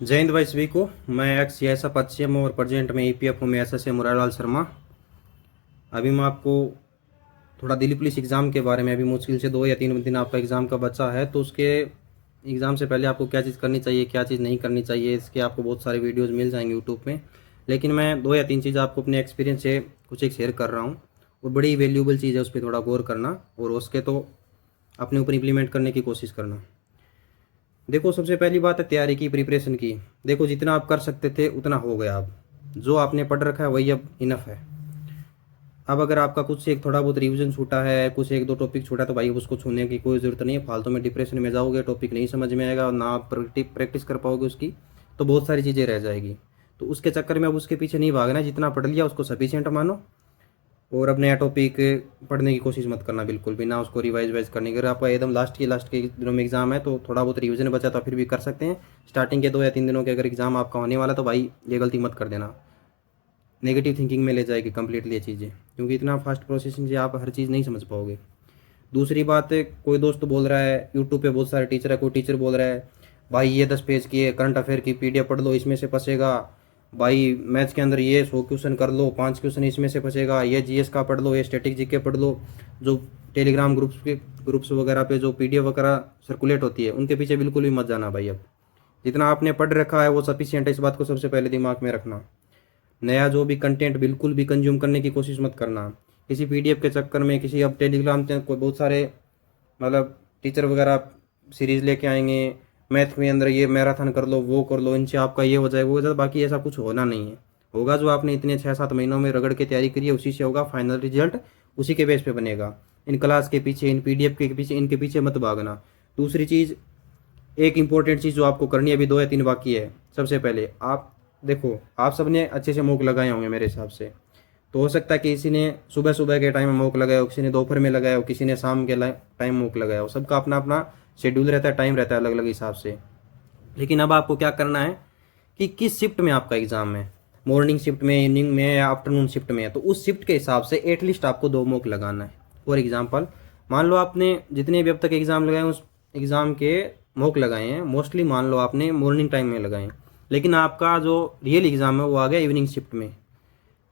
जय हिंद भाई सभी को। मैं एक्स सीएसएफ पश्चिम और प्रेजेंट में ईपीएफ में एसएसए मुरारलाल शर्मा। अभी मैं आपको थोड़ा दिल्ली पुलिस एग्ज़ाम के बारे में, अभी मुश्किल से 2 या 3 दिन आपका एग्ज़ाम का बचा है, तो उसके एग्ज़ाम से पहले आपको क्या चीज़ करनी चाहिए, क्या चीज़ नहीं करनी चाहिए, इसके आपको बहुत सारे वीडियोज़ मिल जाएंगे यूट्यूब में। लेकिन मैं 2 या 3 चीज़ आपको अपने एक्सपीरियंस से कुछ एक शेयर कर रहा हूँ, और बड़ी वैल्यूबल चीज़ है, उस पर थोड़ा गौर करना और उसके तो अपने ऊपर इम्प्लीमेंट करने की कोशिश करना। देखो, सबसे पहली बात है तैयारी की, प्रिपरेशन की। देखो, जितना आप कर सकते थे उतना हो गया। अब जो आपने पढ़ रखा है वही अब इनफ है। अब अगर आपका कुछ एक थोड़ा बहुत रिवीजन छूटा है, कुछ एक दो टॉपिक छूटा, तो भाई उसको छूने की कोई ज़रूरत नहीं है। फालतू में डिप्रेशन में जाओगे, टॉपिक नहीं समझ में आएगा और ना आप प्रैक्टिस कर पाओगे उसकी, तो बहुत सारी चीज़ें रह जाएगी। तो उसके चक्कर में अब उसके पीछे नहीं भागना। जितना पढ़ लिया उसको सफिशिएंट मानो, और अब नया टॉपिक पढ़ने की कोशिश मत करना बिल्कुल भी, ना उसको रिवाइज वाइज करने की। अगर आपका एकदम लास्ट के दिनों में एग्जाम है तो थोड़ा बहुत रिवीजन बचा तो फिर भी कर सकते हैं। स्टार्टिंग के 2 या 3 दिनों के अगर एग्जाम आपका होने वाला, तो भाई ये गलती मत कर देना। नेगेटिव थिंकिंग में ले जाएगी कंप्लीटली ये चीज़ें, क्योंकि इतना फास्ट प्रोसेसिंग से आप हर चीज़ नहीं समझ पाओगे। दूसरी बात है, कोई दोस्त बोल रहा है, यूट्यूब पे बहुत सारे टीचर है, कोई टीचर बोल रहा है भाई ये 10 पेज की है करंट अफेयर की पीडीएफ पढ़ लो, इसमें से फंसेगा। भाई मैथ्स के अंदर ये 100 क्वेश्चन कर लो, 5 क्वेश्चन इसमें से फंसेगा। ये जीएस का पढ़ लो, ये स्टैटिक जीके पढ़ लो। जो टेलीग्राम ग्रुप्स वगैरह पे जो पीडीएफ वगैरह सर्कुलेट होती है, उनके पीछे बिल्कुल भी मत जाना भाई। अब जितना आपने पढ़ रखा है वो सफिशियंट है, इस बात को सबसे पहले दिमाग में रखना। नया जो भी कंटेंट बिल्कुल भी कंज्यूम करने की कोशिश मत करना किसी पीडीएफ के चक्कर में। किसी अब टेलीग्राम पे कोई बहुत सारे मतलब टीचर वगैरह सीरीज़ लेके आएंगे, मैथ में अंदर ये मैराथन कर लो, वो कर लो, इनसे आपका ये हो जाएगा वो हो जाएगा। बाकी ऐसा कुछ होना नहीं है। होगा जो आपने इतने 6-7 महीनों में रगड़ के तैयारी करी है, उसी से होगा फाइनल रिजल्ट, उसी के बेस पे बनेगा। इन क्लास के पीछे, इन पीडीएफ के पीछे, इनके पीछे मत भागना। दूसरी चीज़, एक इंपॉर्टेंट चीज़ जो आपको करनी है, अभी 2 या 3 बाकी है। सबसे पहले आप देखो, आप सबने अच्छे से मॉक लगाए होंगे मेरे हिसाब से। तो हो सकता है कि किसी ने सुबह सुबह के टाइम में मॉक लगाया हो, किसी ने दोपहर में लगाया हो, किसी ने शाम के टाइम मॉक लगाया हो। सबका अपना अपना शेड्यूल रहता है, टाइम रहता है अलग अलग हिसाब से। लेकिन अब आपको क्या करना है कि किस शिफ्ट में आपका एग्ज़ाम है, मॉर्निंग शिफ्ट में, इवनिंग में या आफ्टरनून शिफ्ट में है, तो उस शिफ्ट के हिसाब से एटलीस्ट आपको 2 मॉक लगाना है। फॉर एग्जाम्पल, मान लो आपने जितने भी अब तक एग्ज़ाम लगाए उस एग्ज़ाम के मॉक लगाए हैं, मोस्टली मान लो आपने मॉर्निंग टाइम में लगाए हैं, लेकिन आपका जो रियल एग्ज़ाम है वो आ गया इवनिंग शिफ्ट में,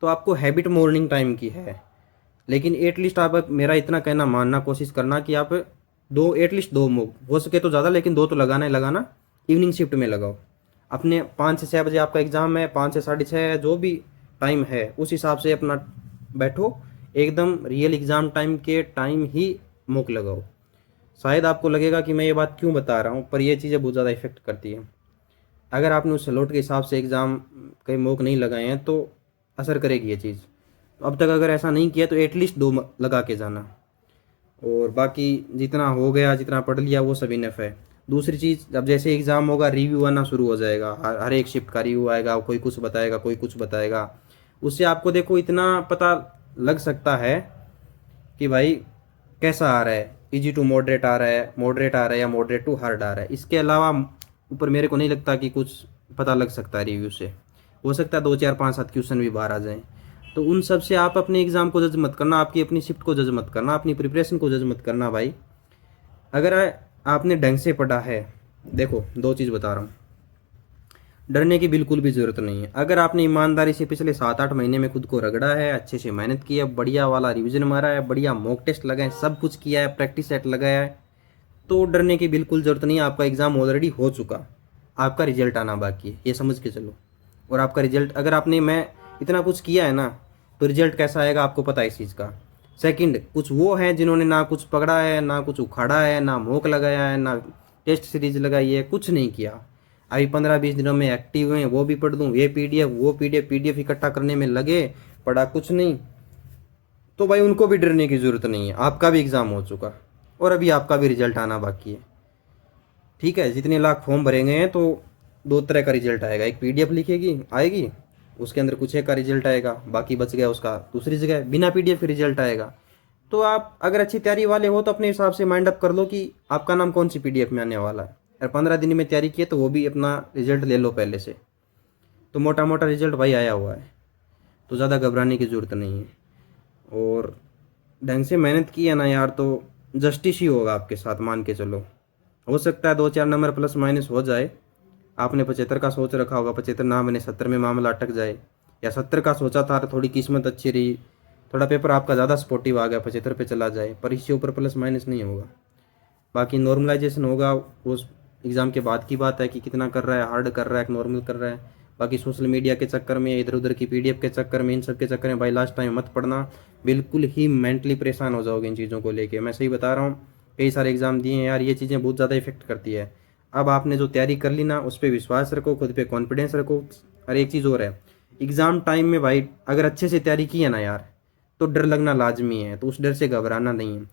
तो आपको हैबिट मॉर्निंग टाइम की है। लेकिन एटलीस्ट आप मेरा इतना कहना मानना कोशिश करना कि आप दो, एटलीस्ट 2 मॉक हो सके तो ज़्यादा, लेकिन दो तो लगाना ही लगाना। इवनिंग शिफ्ट में लगाओ। अपने 5 से 6 बजे आपका एग्ज़ाम है, 5 से 6:30 जो भी टाइम है उस हिसाब से अपना बैठो, एकदम रियल एग्ज़ाम टाइम के टाइम ही मॉक लगाओ। शायद आपको लगेगा कि मैं ये बात क्यों बता रहा हूँ, पर ये चीज़ें बहुत ज़्यादा इफेक्ट करती हैं। अगर आपने उस स्लॉट के हिसाब से एग्ज़ाम कई मॉक नहीं लगाए हैं तो असर करेगी ये चीज़। तो अब तक अगर ऐसा नहीं किया तो एटलीस्ट 2 लगा के जाना, और बाकी जितना हो गया, जितना पढ़ लिया वो सब इनफ है। दूसरी चीज़, अब जैसे एग्ज़ाम होगा रिव्यू आना शुरू हो जाएगा, हर एक शिफ्ट का रिव्यू आएगा, कोई कुछ बताएगा, कोई कुछ बताएगा। उससे आपको देखो इतना पता लग सकता है कि भाई कैसा आ रहा है, इजी टू मॉडरेट आ रहा है, मॉडरेट आ रहा है, या मॉडरेट टू हार्ड आ रहा है। इसके अलावा ऊपर मेरे को नहीं लगता कि कुछ पता लग सकता है रिव्यू से। हो सकता है 2 4 5 7 क्वेश्चन भी बाहर आ जाएं। तो उन सब से आप अपने एग्ज़ाम को जज मत करना, आपकी अपनी शिफ्ट को जज मत करना, अपनी प्रिपरेशन को जज मत करना भाई। अगर आपने ढंग से पढ़ा है, देखो 2 चीज़ बता रहा हूँ, डरने की बिल्कुल भी ज़रूरत नहीं है। अगर आपने ईमानदारी से पिछले 7 8 महीने में खुद को रगड़ा है, अच्छे से मेहनत की है, बढ़िया वाला रिवीजन मारा है, बढ़िया मॉक टेस्ट लगाए, सब कुछ किया है, प्रैक्टिस सेट लगाया है, तो डरने की बिल्कुल ज़रूरत नहीं है। आपका एग्ज़ाम ऑलरेडी हो चुका, आपका रिजल्ट आना बाकी है, ये समझ के चलो। और आपका रिजल्ट, अगर आपने मैं इतना कुछ किया है ना, तो रिजल्ट कैसा आएगा आपको पता है इस चीज़ का। सेकंड, कुछ वो हैं जिन्होंने ना कुछ पकड़ा है, ना कुछ उखाड़ा है, ना मॉक लगाया है, ना टेस्ट सीरीज लगाई है, कुछ नहीं किया। अभी 15 20 दिनों में एक्टिव हैं, वो भी पढ़ दूँ, ये पीडीएफ वो पीडीएफ इकट्ठा करने में लगे, पढ़ा कुछ नहीं। तो भाई उनको भी डरने की ज़रूरत नहीं है, आपका भी एग्ज़ाम हो चुका और अभी आपका भी रिजल्ट आना बाकी है। ठीक है, जितने लाख फॉर्म भरे गए हैं तो 2 तरह का रिजल्ट आएगा, एक पीडीएफ लिखेगी आएगी, उसके अंदर कुछ एक का रिजल्ट आएगा, बाकी बच गया उसका दूसरी जगह बिना पीडीएफ के रिजल्ट आएगा। तो आप अगर अच्छी तैयारी वाले हो तो अपने हिसाब से माइंड अप कर लो कि आपका नाम कौन सी पीडीएफ में आने वाला है। अगर 15 दिन में तैयारी की है तो वो भी अपना रिजल्ट ले लो पहले से, तो मोटा मोटा रिजल्ट भाई आया हुआ है, तो ज़्यादा घबराने की ज़रूरत नहीं है। और ढंग से मेहनत की है ना यार, तो जस्टिस ही होगा आपके साथ, मान के चलो। हो सकता है 2 4 नंबर प्लस माइनस हो जाए, आपने 75 का सोच रखा होगा, 75 ना बने 70 में मामला अटक जाए, या 70 का सोचा था तो थोड़ी किस्मत अच्छी रही, थोड़ा पेपर आपका ज़्यादा सपोर्टिव आ गया, 75 पे चला जाए, पर इससे ऊपर प्लस माइनस नहीं होगा। बाकी नॉर्मलाइजेशन होगा उस एग्ज़ाम के बाद की बात है कि कितना कर रहा है, हार्ड कर रहा है, नॉर्मल कर रहा है। बाकी सोशल मीडिया के चक्कर में, इधर उधर की पीडीएफ के चक्कर में, इन सब के चक्कर में भाई लास्ट टाइम मत पढ़ना, बिल्कुल ही मेंटली परेशान हो जाओगे इन चीज़ों को लेके। मैं सही बता रहा हूँ, कई सारे एग्ज़ाम दिए हैं यार, ये चीज़ें बहुत ज़्यादा इफेक्ट करती है। अब आपने जो तैयारी कर ली ना, उस पर विश्वास रखो, खुद पे कॉन्फिडेंस रखो। और एक चीज़ और है, एग्ज़ाम टाइम में भाई अगर अच्छे से तैयारी की है ना यार, तो डर लगना लाजमी है, तो उस डर से घबराना नहीं है।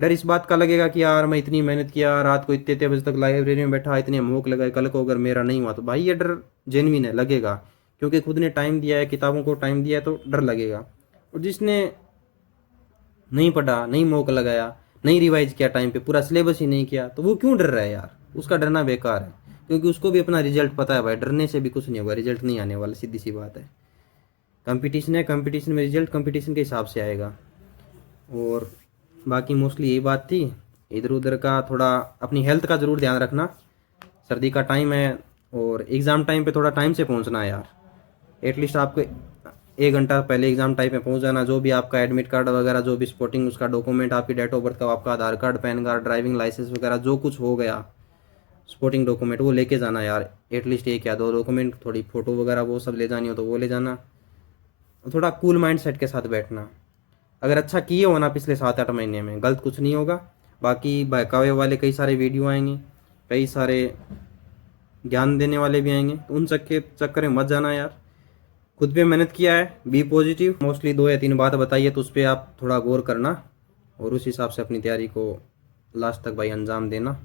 डर इस बात का लगेगा कि यार मैं इतनी मेहनत किया, रात को इतने इतने बजे तक लाइब्रेरी में बैठा, इतने मॉक लगाए, कल को अगर मेरा नहीं हुआ तो भाई ये डर जेन्युइन है, लगेगा, क्योंकि खुद ने टाइम दिया है, किताबों को टाइम दिया है, तो डर लगेगा। और जिसने नहीं पढ़ा, नहीं मॉक लगाया, नहीं रिवाइज किया टाइम पे, पूरा सिलेबस ही नहीं किया, तो वो क्यों डर रहा है यार, उसका डरना बेकार है, क्योंकि उसको भी अपना रिजल्ट पता है भाई, डरने से भी कुछ नहीं होगा, रिजल्ट नहीं आने वाला, सीधी सी बात है। कंपटीशन है, कंपटीशन में रिजल्ट कंपटीशन के हिसाब से आएगा। और बाकी मोस्टली यही बात थी, इधर उधर का थोड़ा अपनी हेल्थ का ज़रूर ध्यान रखना, सर्दी का टाइम है और एग्ज़ाम टाइम पे थोड़ा टाइम से पहुंचना है यार, एटलीस्ट आपको 1 घंटा पहले एग्ज़ाम टाइम पे पहुंच जाना। जो भी आपका एडमिट कार्ड वगैरह, जो भी स्पोर्टिंग उसका डॉक्यूमेंट, आपकी डेट ऑफ बर्थ का, आपका Aadhaar card, PAN card, driving licence वगैरह जो कुछ हो गया स्पोर्टिंग डॉक्यूमेंट, वो लेके जाना यार, एटलीस्ट 1 या 2 डॉक्यूमेंट, थोड़ी फ़ोटो वगैरह वो सब ले जानी हो तो वो ले जाना। थोड़ा कूल माइंड सेट के साथ बैठना। अगर अच्छा किए हो ना पिछले 7-8 महीने में, गलत कुछ नहीं होगा। बाकी बहकावे वाले कई सारे वीडियो आएंगे, कई सारे ज्ञान देने वाले भी आएंगे, तो उन सब के चक्कर में मत जाना यार। खुद पे मेहनत किया है, बी पॉजिटिव, मोस्टली 2 या 3 बात बताइए तो उस पर आप थोड़ा गौर करना और उस हिसाब से अपनी तैयारी को लास्ट तक भाई अंजाम देना।